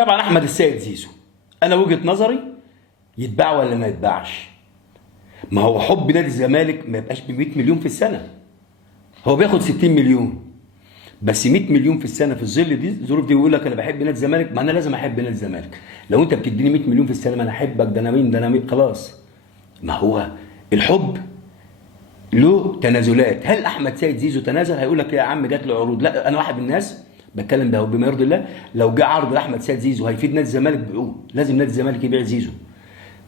طبعا احمد السيد زيزو، انا وجهه نظري يتباع ولا ما يتباعش. ما هو حب نادي الزمالك ما يبقاش ب 100 مليون في السنه، هو بياخد 60 مليون بس 100 مليون في السنه في الظل دي الظروف دي، ويقول لك انا بحب نادي الزمالك. ما انا لازم احب نادي الزمالك. لو انت بتديني 100 مليون في السنه ما انا احبك، ده انا مين، ده انا مين، خلاص. ما هو الحب له تنازلات. هل احمد سيد زيزو تنازل؟ هيقول لك يا عم جات له عروض. لا، انا واحد من الناس بتكلم ده بما يرضي الله. لو جه عرض لاحمد سيد زيزو هيفيد نادي الزمالك بيقول لازم نادي الزمالك يبيع زيزو.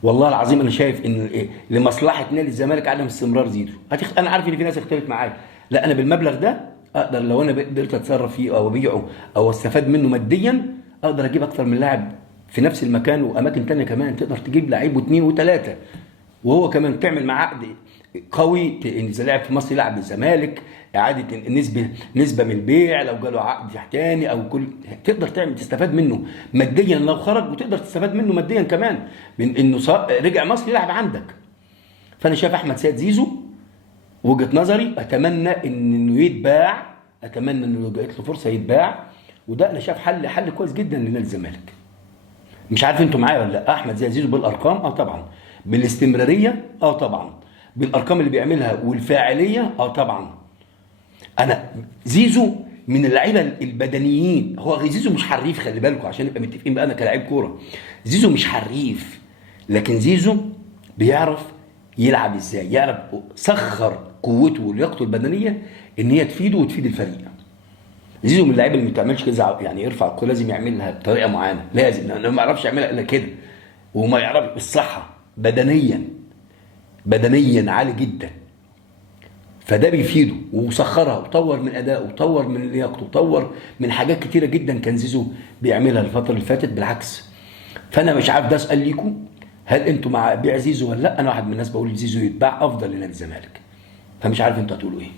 والله العظيم انا شايف ان لمصلحه نادي الزمالك عدم استمرار زيزو. انا عارف ان في ناس اختلفت معايا، لا انا بالمبلغ ده اقدر، لو انا قدرت اتصرف فيه او ابيعه او استفاد منه ماديا، اقدر اجيب اكتر من لاعب في نفس المكان واماكن تانية كمان. تقدر تجيب لعيب واثنين وثلاثه، وهو كمان تعمل معاه عقد قوي ان اذا لعب في مصر يلعب بالزمالك، اعاده نسبه من البيع لو جاله عقد تحتاني او كل، تقدر تعمل تستفاد منه ماديا لو خرج، وتقدر تستفاد منه ماديا كمان من انه رجع مصر يلعب عندك. فانا شايف احمد سيد زيزو وجهه نظري اتمنى انه يتباع، اتمنى انه لو جات له فرصه يتباع. وده انا شايف حل كويس جدا لنادي الزمالك. مش عارف انتوا معايا ولا لا؟ احمد زيزو بالارقام طبعا، بالاستمراريه طبعا، بالارقام اللي بيعملها والفاعليه طبعا. انا زيزو من اللعيبه البدنيين. هو زيزو مش حريف، خلي بالكم عشان نبقى متفقين بقى. انا كلاعب كوره زيزو مش حريف، لكن زيزو بيعرف يلعب ازاي، يعرف سخر قوته ولياقته البدنيه ان هي تفيده وتفيد الفريق. زيزو من اللعيبه اللي ما بتعملش كده، يعني يرفع الكوره لازم يعملها بطريقه معينه، لازم، لانه ما يعرفش يعملها الا كده. وما يعرف الصحه بدنيا عالي جدا، فده بيفيده وسخرها وطور من ادائه وطور من لياقته وطور من حاجات كتيره جدا كان زيزو بيعملها الفتره اللي فاتت بالعكس. فانا مش عارف، ده اسال ليكم، هل انتوا مع بيع زيزو ولا لا؟ انا واحد من الناس بقول زيزو يتباع افضل لنادي الزمالك، فمش عارف انتوا هتقولوا ايه.